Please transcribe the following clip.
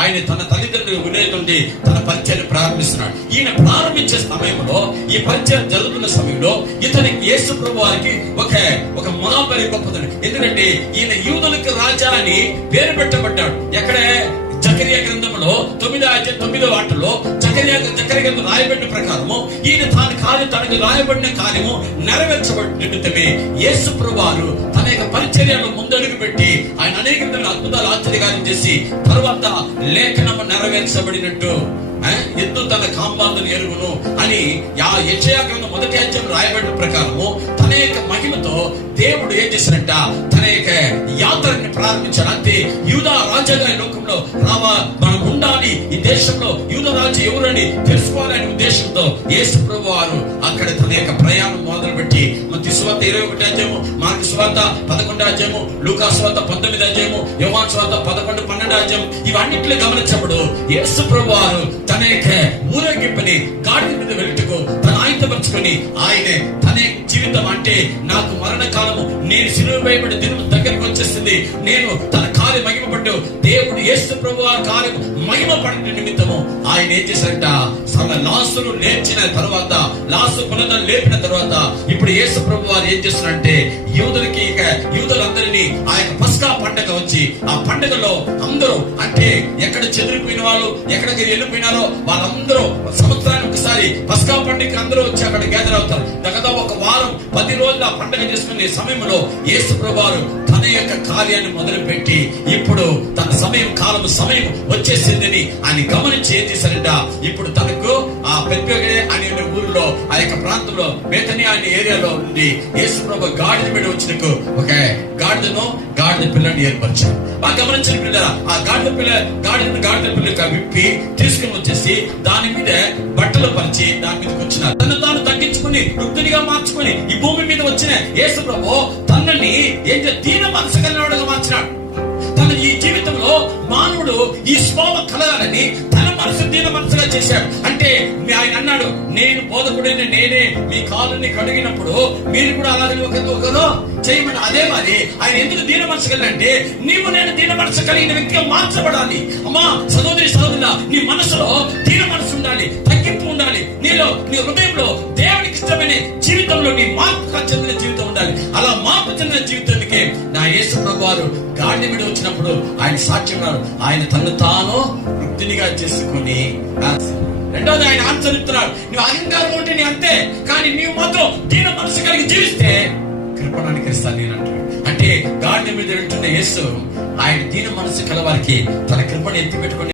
ఆయన తన తల్లిదండ్రులు వినేటువంటి తన పరిచయం ప్రారంభిస్తున్నాడు. ఈయన ప్రారంభించే సమయంలో, ఈ పరిచయం జరుగుతున్న సమయంలో ఇతనికి యేసు ప్రభు వారికి ఒక మహాబలి గొప్పదని. ఎందుకంటే ఈయన యూదులకు రాజా అని పేరు పెట్టబడ్డాడు. ఎక్కడే జకరియా గ్రంథంలో 9వ వాటిలో జకరియా గ్రంథం రాయబడిన ప్రకారము ఈయన తనకు రాయబడిన కార్యము నెరవేర్చబడిన నిమిత్తమే యేసు ప్రభువారు తన యొక్క పరిచర్యలో ముందడుగు పెట్టి ఆయన అనేక అద్భుతాలు ఆశ్చర్యకార్యం చేసి తర్వాత లేఖనము నెరవేర్చబడినట్టు ఎద్దు తన కాంబాంధను ఎరుగును అని యెషయా గ్రంథం 1వ అధ్యాయం రాయబడిన ప్రకారము తన యొక్క మహిమతో దేవుడు ఏం చేశారంట, తన యొక్క యాత్రని ప్రారంభించారు. అంతే యూదా రాజుగా ఈ లోకంలో మనం ఉండాలి, ఈ దేశంలో యూదా రాజు ఎవరని తెలుసుకోవాలనే ఉద్దేశంతో యేసు ప్రభు వారు అక్కడ తన యొక్క ప్రయాణం మొదలుపెట్టి మత్తయి సువార్త 21వ అధ్యాయము, మార్కు సువార్త 11వ అధ్యాయము, లూకా సువార్త 19వ అధ్యాయము, యోహాను సువార్త 11, 12వ అధ్యాయం ఇవన్నిటిలో గమనించబడు యేసు ప్రభు వారు తన యొక్క ఊరేగింపుని గాడిద మీద వెళ్ళుటకు తన ఆయుధపరుచుకొని ఆయనే తన జీవితం అంటే నాకు మరణ కాలము, నేను సిలువ వేయబడి దినం దగ్గరికి వచ్చేస్తుంది, నేను తన కార్యం మహిమపడ్డు దేవుడు యేసు ప్రభు వారి కార్యం మహిమపడిన నిమిత్తము ఆయన ఏం చేశారంట, లాజరు లేచిన తర్వాత, లాజరు పునరుద్ధరణ లేపిన తర్వాత ఇప్పుడు యేసు ప్రభు వారు ఏం చేస్తున్నారంటే యూదులందరినీ ఆ యొక్క పస్కా పండగ వచ్చి ఆ పండగలో అందరూ అంటే ఎక్కడ చెదిరిపోయిన వాళ్ళు ఎక్కడికి వెళ్ళిపోయినారో వాళ్ళందరూ సంవత్సరానికి ఒకసారి పస్కా పండుగ అందరూ వచ్చి అక్కడ గ్యాదర్ అవుతారు. దాదాపు ఒక వారం 10 రోజుల పండుగ చేసుకునే సమయంలో యేసు ప్రభువారు తన యొక్క కార్యాన్ని మొదలుపెట్టి ఇప్పుడు తన సమయం వచ్చేసిందని ఆయన గమనించి ఏం చేశారంట, ఇప్పుడు తనకు ఆ పెద్ద అనే ఊరిలో ఆ యొక్క ప్రాంతంలో బేతనియా అనే ఏరియాలో నుండి యేసు ప్రభు గాడిద మీద వచ్చినకు ఒక గాడిద పిల్లని ఏర్పరిచారు. బాగా గమనించిన పిల్లల ఆ గాడిద పిల్ల విప్పి తీసుకుని వచ్చేసి దాని మీద బట్టలు పరిచి దాని మీదకి వచ్చినారు. తను తాను తగ్గించుకుని వృద్ధునిగా మార్చుకుని ఈ భూమి మీద వచ్చిన యేసు ప్రభు తనని దీన మనసు కలిగినవాడుగా మార్చినాడు. తన ఈ జీవితంలో మానవుడు ఈ స్వభావ కలగాలని తన మనసు దీన మనసుగా చేశాడు. అంటే ఆయన అన్నాడు, నేను బోధకుడైన నేనే మీ కాలుని కడిగినప్పుడు మీరు కూడా అలాగే ఒకరు చేయమని. అదే మరి ఆయన ఎందుకు దీన మనసు కలిగినంటే నీవు నేను దీన మనసు కలిగిన వ్యక్తిగా మార్చబడాలి. అమ్మా సహోదరులా, నీ మనసులో దీన మనసు ఉండాలి, తగ్గింపు ఉండాలి, నీలో నీ హృదయంలో దేవునికి ఇష్టమైన జీవితంలో నీ మార్పు చెందిన జీవితం ఉండాలి. అలా మార్పు చెందిన జీవితానికి నా యేసు ప్రభు వారు గాడిద మీద వచ్చినప్పుడు ఆయన సాక్ష్యం ఆయన తను తాను వృద్ధినిగా చేసుకుని. రెండోది ఆయన ఆన్సర్ ఇస్తున్నాడు, నువ్వు అహంకారం ఉంటే నీ అంతే, కానీ నీవు మాత్రం దీన మనసు కలిగి జీవిస్తే కృపణానికి ఇస్తాను నేను అంటాడు. అంటే గాడిద మీద వెళ్తున్న యేసు ఆయన దీన మనసు కలవారికి తన కృపను ఎత్తి పెట్టుకుని